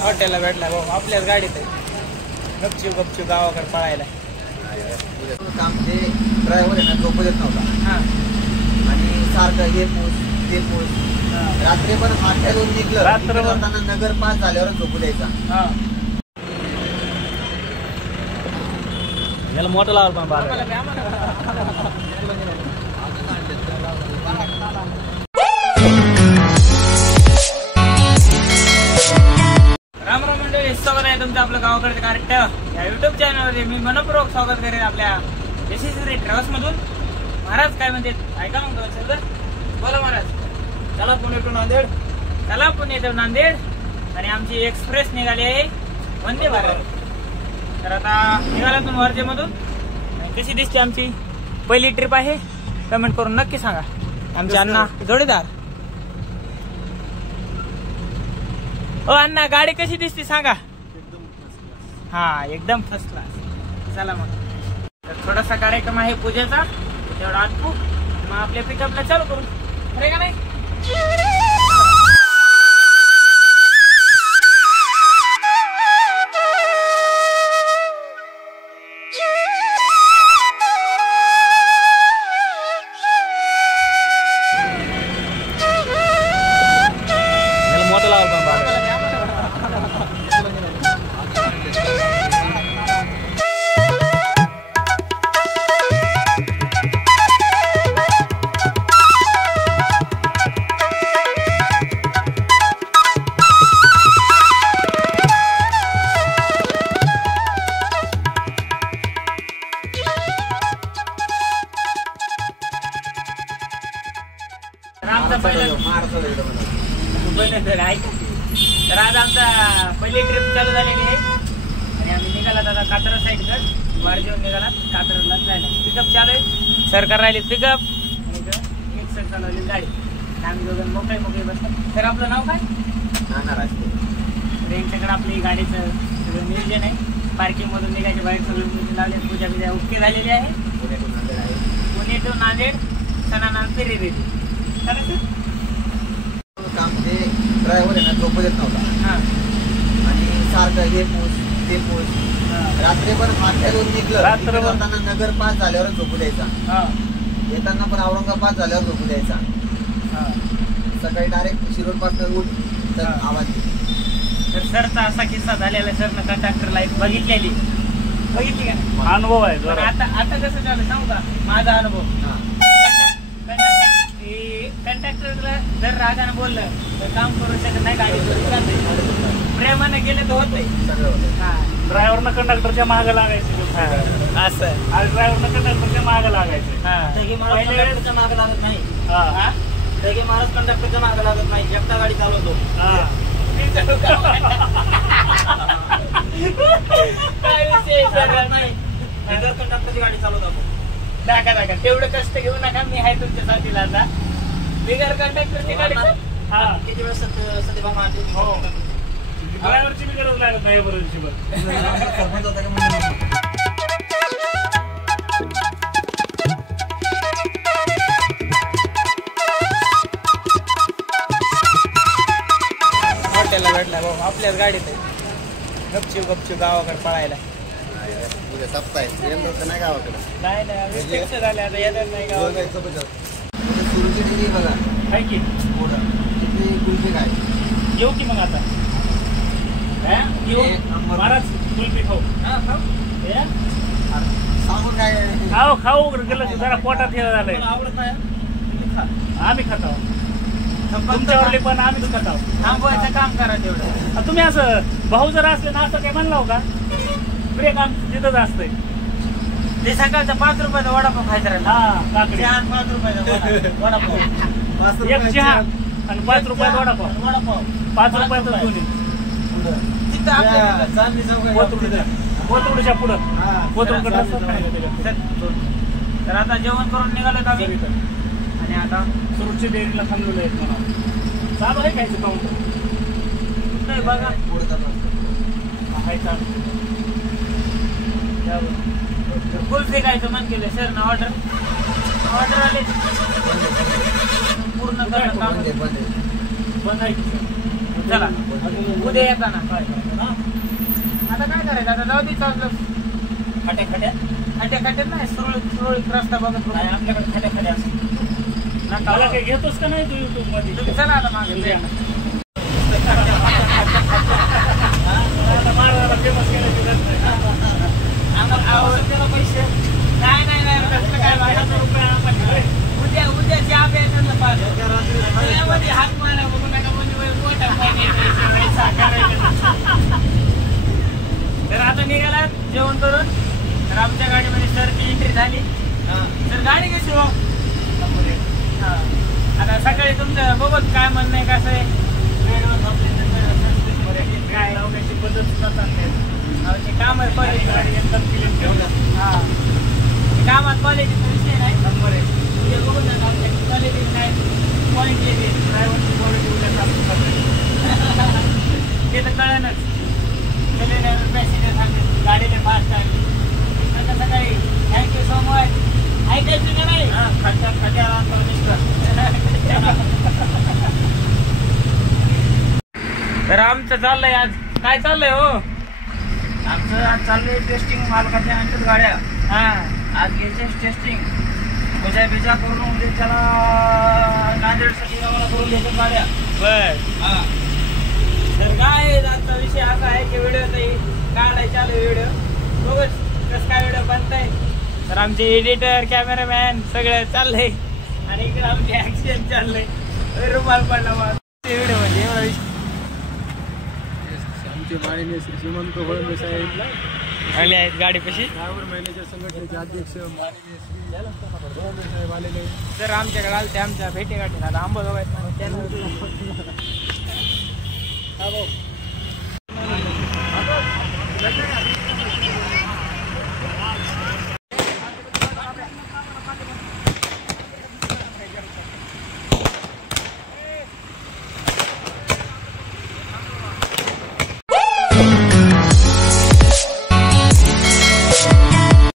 हॉटेलला भेटला भाऊ आपल्याच गाडीत आहे. गपचूप गपचूप गावाकडे पळायला. काम ते ड्रायव्हर आहे ना झोपू देत नव्हता. आणि सारखं हे पूस ते पूस. रात्री पण फाट्यातून निघलं रात्र जाताना नगर पास झाल्यावर झोपू द्यायचा. याला मोठं लावलं पण राम राम मंडळी, स्वागत आहे तुमचं आपलं गावाकडे कार्यक्रम या युट्यूब चॅनलवर. मी मनपूर्वक स्वागत करेन आपल्या यशस्वी ट्रॅव्हल्स मधून. महाराज काय म्हणते ऐका मग दोन शब्द. बोला महाराज. चला पुणे टू नांदेड. चला पुणे टू नांदेड. आणि आमची एक्सप्रेस निघाली आहे वंदे भारत. तर आता निघाला तुम्ही वर्जे मधून. कशी दिसते आमची पहिली ट्रिप आहे कमेंट करून नक्की सांगा. आमचे अण्णा जोडीदार. ओ अण्णा गाडी कशी दिसते सांगा. हा एकदम फर्स्ट क्लास. चला मग तर थोडासा कार्यक्रम आहे पूजेचा तेवढा आटपू मग आपल्या पिकअपला चालू करू. अरे का नाही. मोठं लावलं तर आज आमचा पहिली ट्रिप चालू झालेली आहे आणि आम्ही निघालात आता कात्रज साईडकडे. वारजेवर निघालात कात्रजला जायला. पिकअप चालू आहे. सरकार राहिली पिकअप आणि एक सर चालवली गाडी. आम्ही दोघं मोकळे बसतात. तर आपलं नाव काय. तर यांच्याकडे आपली गाडीचं सगळं नियोजन आहे. पार्किंग मधून निघायचे बाहेर सगळं नियोजन लावले. पूजा बिजा ओके झालेली आहे. पुणे टू नांदेड सणाना फेरी रेडी. काम ते ड्रायव्हर आहे ना झोपू देत नव्हता. आणि सारखं हे पूस ते पूस. रात्री पण फाट्यातून निघलं रात्र जाताना नगर पास झाल्यावर झोपू द्यायचा. येताना पण औरंगाबाद झाल्यावर झोपू द्यायचा. सकाळी डायरेक्ट शिरोड पासून उठ तर आवाज. तर सरचा असा किस्सा झालेला. सरनं कंडक्टर लाईफ बघितली का. अनुभव आहे. आता कसं झालं सांगू का माझा अनुभव. कंडक्टरला जर रागानं बोललं तर काम करू शकत नाही. गाडी प्रेमाने गेले तर होत नाही. ड्रायव्हरनं कंडक्टरच्या मागे लागायचं असं. ड्रायव्हरनं कंडक्टरच्या मागे लागायचं. कंडक्टरच्या मागे लागत नाही. महाराज कंडक्टरच्या मागे लागत नाही. एकटा गाडी चालवतो. कंडक्टरची गाडी चालवतो. दाखा तेवढं कष्ट घेऊ नका. मी आहे तुमच्या साथीला. आता बिगर कंडक्टरची गाडी किती वेळेस सतीभाव मारते. हो ड्रायव्हरची बी गरज लागत नाही. बरोबर सरपंच होता का. हॉटेलला भेटला भाऊ आपल्याच गाडीत आहे. गपचूप गपचूप गावाकडे पळायला. नाही गावाकडे. नाही झाले आता येणार नाही गावाकडे. सुरूची टीव्ही बघा काय की कुल्फी काय येऊ की मग आता येऊ महाराज कुल्फी खाऊ. सांगून काय खाऊ गेलं जरा पोटात हे झालंय. आवडत नाही. आम्ही खातो तुमच्यावरले पण आम्हीच खातो. थांबवायचं काम करा तेवढं. तुम्ही असं भाऊ जर असले ना असं काय म्हणलं का ब्रेक आमचं तिथंच असतंय. ते सकाळचा 5 रुपयाचा वडापाव खायचा राहिला. 5 रुपयाचा वडापाव. एक चहा आणि 5 रुपयाचा वडापाव. 5 रुपयाचा दोन्ही. कोथरूडच्या पुढं तर आता जेवण करून निघालो आम्ही. आणि आता सुरूची डेअरीला थांबलेलो आहेत. मला चालू आहे खायचं काउंटर नाही बघा. खायचं कुल्फी खायचं मन केलं. सर ना ऑर्डर आले. बंद आहे. चला उद्या येताना आता काय करायचं, आता जाऊ दे चाललं. खड्ड्या नाही, सुरळीत रस्ता बघत आपल्याकडे खड्ड्या असं काही घेतोस का नाही तू युट्यूब मध्ये. तुम्ही चला आता मागे पैसे नाही उद्या चहा प्यायचं हात मारा बघू नका तर आता निघाला जेवण करून. तर आमच्या गाडीमध्ये सरची एंट्री झाली. तर गाडी कशी हो आता सकाळी तुमचं बघत काय म्हणणं आहे, कसं आहे काय लावण्याची पद्धत सुद्धा चांगली आहे. कामात कामात क्वालिटीचा विषय नाही. नंबर आहे उद्या बघून नका आमच्या क्वालिटी काय क्वालिटी ड्रायव्हरची क्वालिटी उद्या ते तर कळणच. पॅसेंजर सांगते गाडीने फास्ट आहे. आता सकाळी थँक्यू सो मच. ऐकायचं का नाही खड्ड्याला तर आमचं चाललंय आज. काय चाललंय हो आमचं आज चाललंय टेस्टिंग मालकाच्या आणखीच गाड्या. आज घ्यायचे टेस्टिंग बेजा करून म्हणजे त्याला नांदेडसाठी रवाना करून घ्यायच्या गाड्या. बर तर काय आजचा विषय असा आहे की व्हिडिओ काढायला चालू व्हिडिओ बघच कसं काय व्हिडिओ बनताय. तर आमचे एडिटर कॅमेरामॅन सगळं चाललंय आणि इकडे आमचे ऍक्शन चाललंय. रुमाल पडला व्हिडिओ म्हणजे एवढा विषय. आमचे माननीय श्री श्रीमंत होळंबे साहेब आले आहेत गाडीपाशी. ड्रायव्हर मॅनेजर संघटनेचे अध्यक्ष माननीय श्री होळंबे साहेब आलेले. तर आमच्याकडे आले ते आमच्या भेटीगाठी आता आंबोजोगाई हा भाऊ